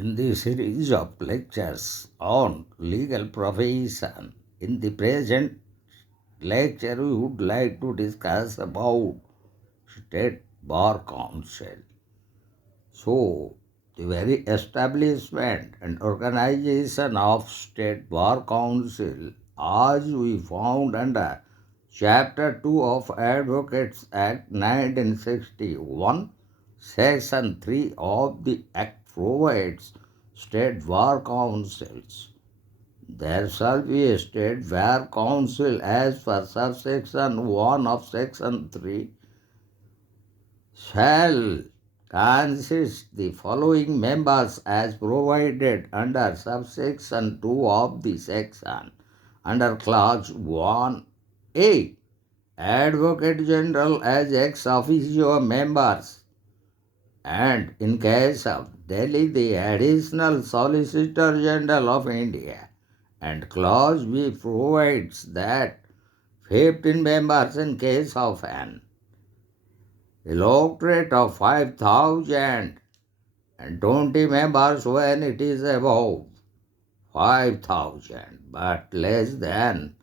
In the series of lectures on legal profession, in the present lecture we would like to discuss about State Bar Council. So, the very establishment and organization of State Bar Council, as we found under Chapter 2 of Advocates Act 1961, Section 3 of the Act provides State Bar Councils. There shall be a State Bar Council as per subsection 1 of Section 3 shall consist the following members as provided under subsection 2 of the section. Under clause 1a, Advocate General as ex officio members, and in case of Delhi, the Additional Solicitor General of India. And clause B provides that 15 members in case of an electorate of 5,000 and 20 members when it is above 5,000 but less than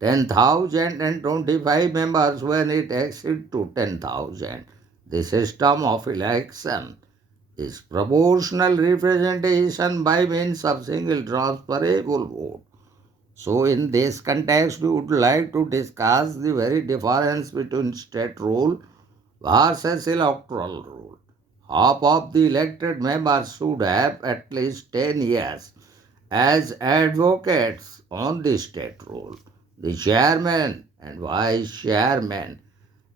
10,000 and 25 members when it exceeds to 10,000. The system of election is proportional representation by means of single transferable vote. So in this context, we would like to discuss the very difference between state rule versus electoral rule. Half of the elected members should have at least 10 years as advocates on the state rule. The chairman and vice chairman,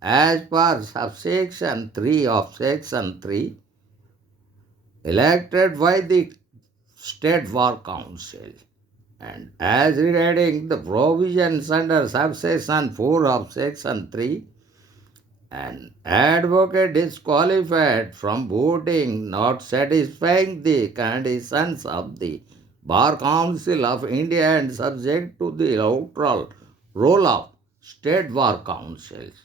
as per subsection 3 of section 3, elected by the State Bar Council. And as regarding the provisions under subsection 4 of section 3, an advocate disqualified from voting not satisfying the conditions of the Bar Council of India and subject to the electoral roll of State Bar Councils.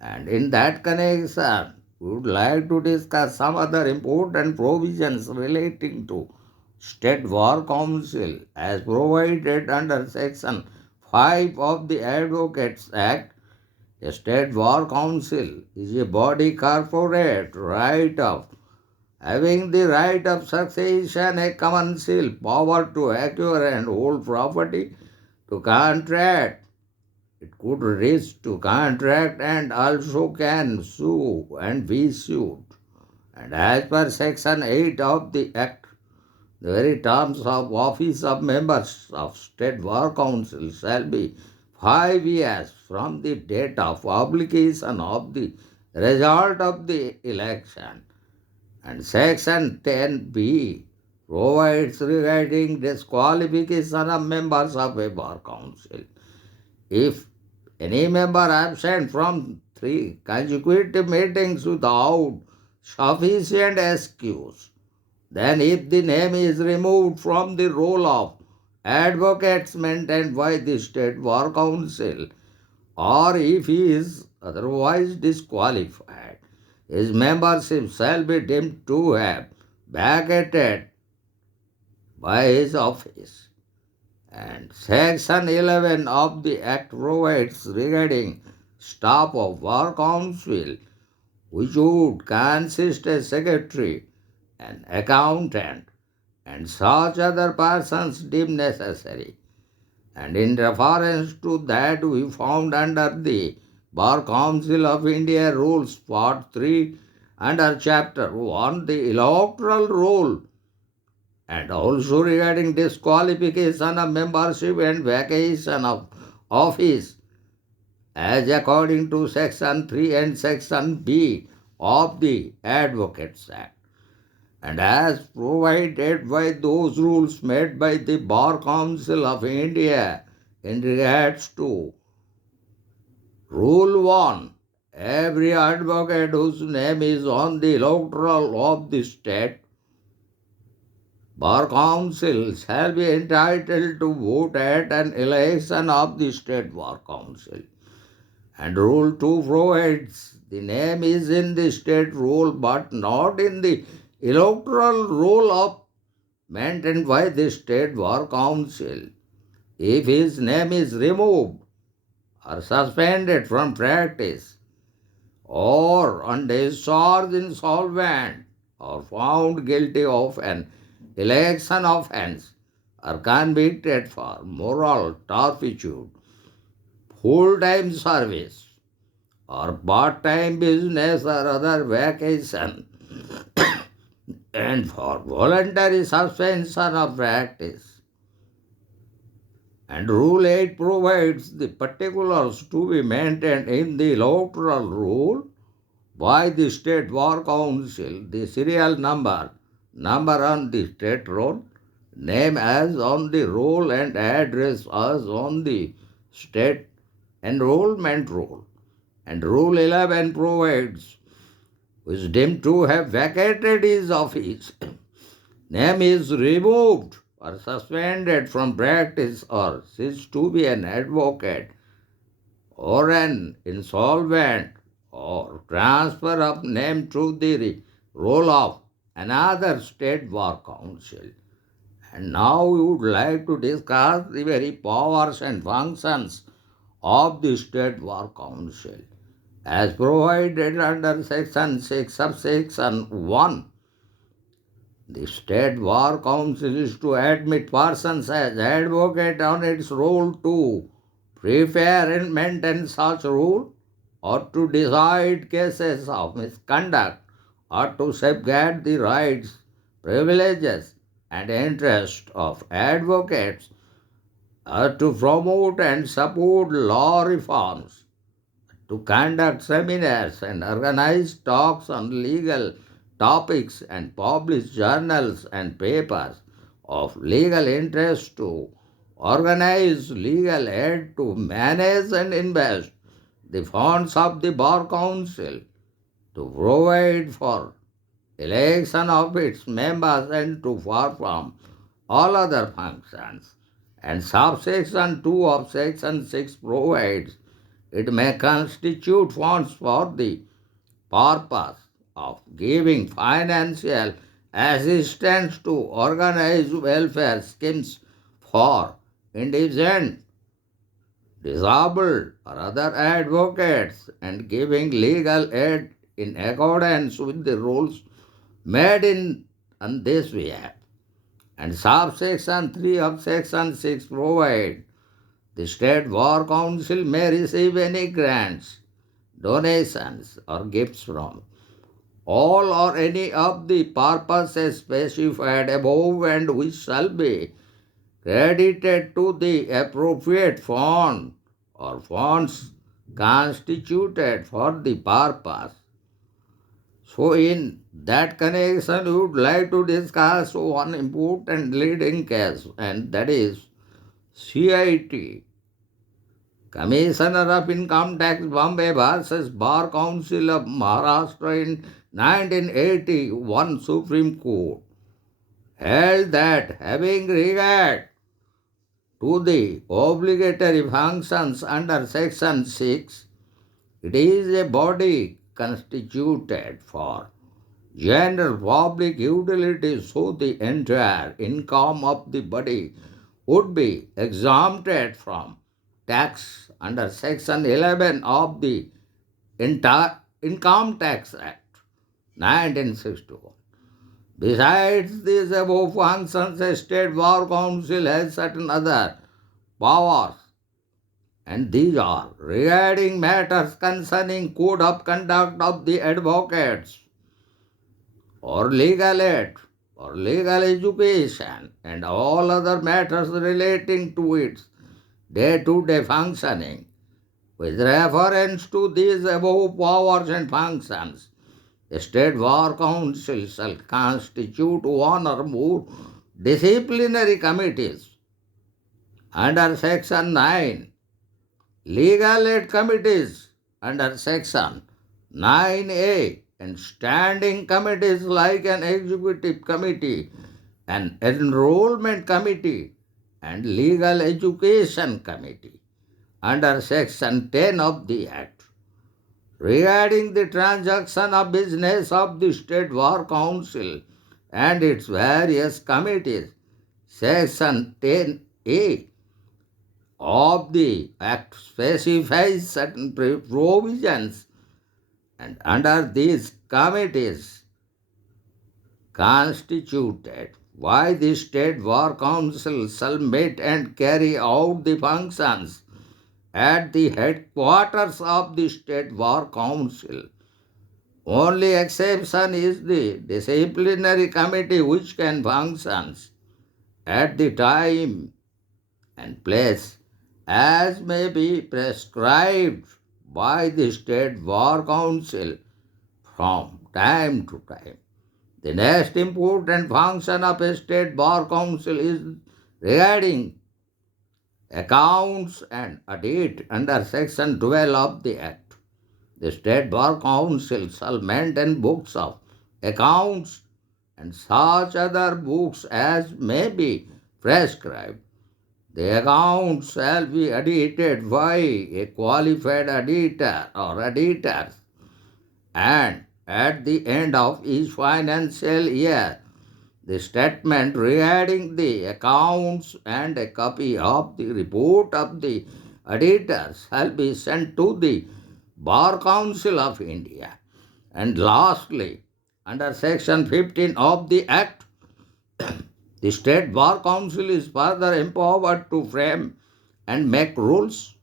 And in that connection, we would like to discuss some other important provisions relating to State Bar Council as provided under Section 5 of the Advocates Act. A State Bar Council is a body corporate right of having the right of succession, a council power to acquire and hold property, to contract. It could reach to contract and also can sue and be sued. And as per Section 8 of the Act, the very terms of office of members of State Bar Council shall be 5 years from the date of publication of the result of the election. And Section 10b provides regarding disqualification of members of a bar council. If any member absent from 3 consecutive meetings without sufficient excuse, then if the name is removed from the roll of advocates maintained by the State Bar Council, or if he is otherwise disqualified, his membership shall be deemed to have vacated by his office. And Section 11 of the Act provides regarding staff of Bar Council, which would consist a secretary, an accountant, and such other persons deemed necessary. And in reference to that, we found under the Bar Council of India Rules Part 3 under Chapter 1 the electoral roll, and also regarding disqualification of membership and vacation of office as according to Section 3 and Section B of the Advocates Act, and as provided by those rules made by the Bar Council of India in regards to Rule 1. Every advocate whose name is on the electoral of the state Bar Council shall be entitled to vote at an election of the State Bar Council. And Rule 2 provides the name is in the state roll but not in the electoral roll of maintained by the State Bar Council. If his name is removed or suspended from practice, or on discharge insolvent, or found guilty of an election offence, or convicted for moral turpitude, full-time service, or part-time business or other vacation, and for voluntary suspension of practice. And Rule 8 provides the particulars to be maintained in the electoral rule by the State Bar Council, the serial number on the state roll, name as on the roll, and address as on the state enrollment roll. And Rule 11 provides who is deemed to have vacated his office, name is removed or suspended from practice, or ceased to be an advocate or an insolvent, or transfer of name to the roll of another state bar council. And now we would like to discuss the very powers and functions of the state bar council as provided under section 6 subsection 1. The State Bar Council is to admit persons as advocate on its role to prepare and maintain such rule, or to decide cases of misconduct, or to safeguard the rights, privileges, and interests of advocates, or to promote and support law reforms, to conduct seminars and organize talks on legal topics, and publish journals and papers of legal interest, to organize legal aid, to manage and invest the funds of the Bar Council, to provide for election of its members, and to perform all other functions. And subsection 2 of section 6 provides it may constitute funds for the purpose of giving financial assistance to organize welfare schemes for indigent, disabled, or other advocates, and giving legal aid in accordance with the rules made on this behalf. And subsection 3 of section 6 provide the State Bar Council may receive any grants, donations, or gifts from all or any of the purposes specified above, and which shall be credited to the appropriate fund or funds constituted for the purpose. So, in that connection, we would like to discuss one important leading case, and that is CIT, Commissioner of Income Tax Bombay versus Bar Council of Maharashtra in 1981 Supreme Court held that having regard to the obligatory functions under Section 6, it is a body constituted for general public utility, so the entire income of the body would be exempted from tax under Section 11 of the Income Tax Act 1961. Besides these above functions, the State Bar Council has certain other powers, and these are regarding matters concerning code of conduct of the advocates, or legal aid, or legal education, and all other matters relating to its day-to-day functioning. With reference to these above powers and functions, the State Bar Council shall constitute one or more disciplinary committees under Section 9, legal aid committees under Section 9A, and standing committees like an executive committee, an enrollment committee, and legal education committee under Section 10 of the Act. Regarding the transaction of business of the State Bar Council and its various committees. Section 10A of the Act specifies certain provisions, and under these committees constituted why the State War Council shall meet and carry out the functions at the headquarters of the State War Council. Only exception is the disciplinary committee which can function at the time and place as may be prescribed by the State War Council from time to time. The next important function of a State Bar Council is regarding accounts and audit under Section 12 of the Act. The State Bar Council shall maintain books of accounts and such other books as may be prescribed. The accounts shall be audited by a qualified auditor or auditors, and at the end of each financial year, the statement regarding the accounts and a copy of the report of the auditor shall be sent to the Bar Council of India. And lastly, under Section 15 of the Act, the State Bar Council is further empowered to frame and make rules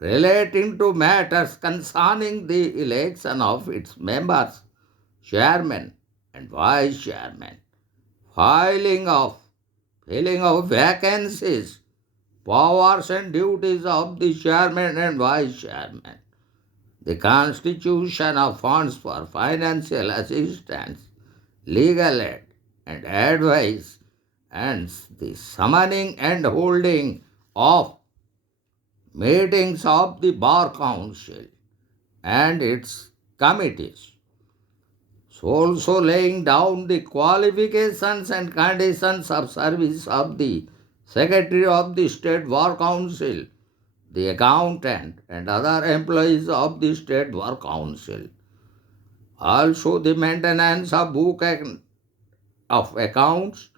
relating to matters concerning the election of its members, chairman and vice chairman, filing of filling of vacancies, powers and duties of the chairman and vice chairman, the constitution of funds for financial assistance, legal aid and advice, and the summoning and holding of meetings of the Bar Council and its committees. So also laying down the qualifications and conditions of service of the Secretary of the State Bar Council, the accountant, and other employees of the State Bar Council. Also the maintenance of book of accounts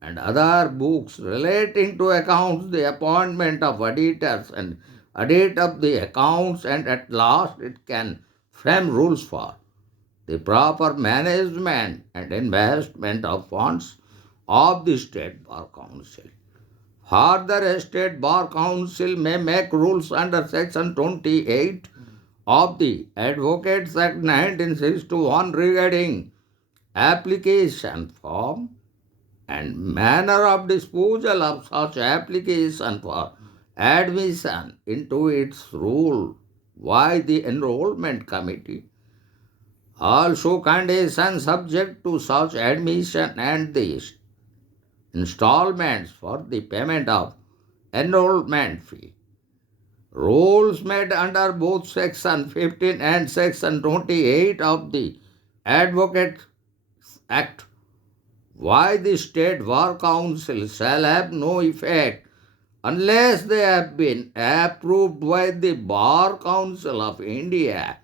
and other books relating to accounts, the appointment of auditors and audit of the accounts, and at last it can frame rules for the proper management and investment of funds of the State Bar Council. Further, a State Bar Council may make rules under Section 28 of the Advocates Act 1961 regarding application form and manner of disposal of such application for admission into its rule by the enrollment committee. Also conditions subject to such admission and the installments for the payment of enrollment fee. Rules made under both Section 15 and Section 28 of the Advocates Act why the State Bar Council shall have no effect unless they have been approved by the Bar Council of India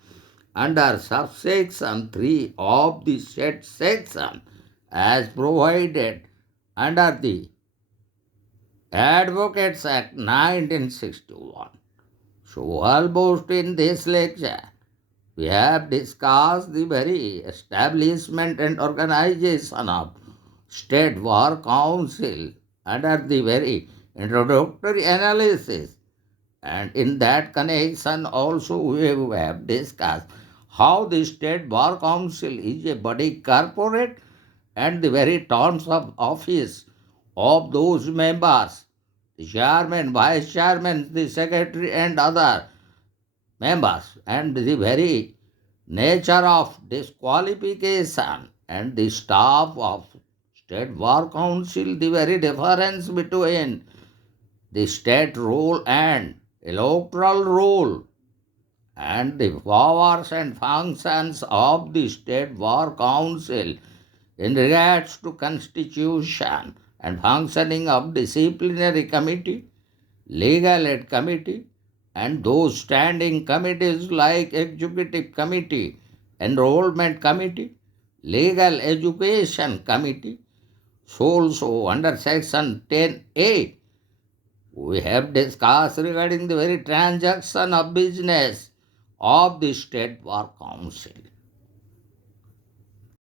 under subsection 3 of the said section as provided under the Advocates Act 1961. So almost in this lecture, we have discussed the very establishment and organization of State Bar Council under the very introductory analysis, and in that connection also we have discussed how the State Bar Council is a body corporate and the very terms of office of those members, the chairman, vice chairman, the secretary and other members, and the very nature of disqualification and the staff of State Bar Council, the very difference between the state rule and electoral rule, and the powers and functions of the State Bar Council in regards to constitution and functioning of disciplinary committee, legal aid committee, and those standing committees like executive committee, enrollment committee, Legal Education Committee. So also under section 10A, we have discussed regarding the very transaction of business of the State Bar Council.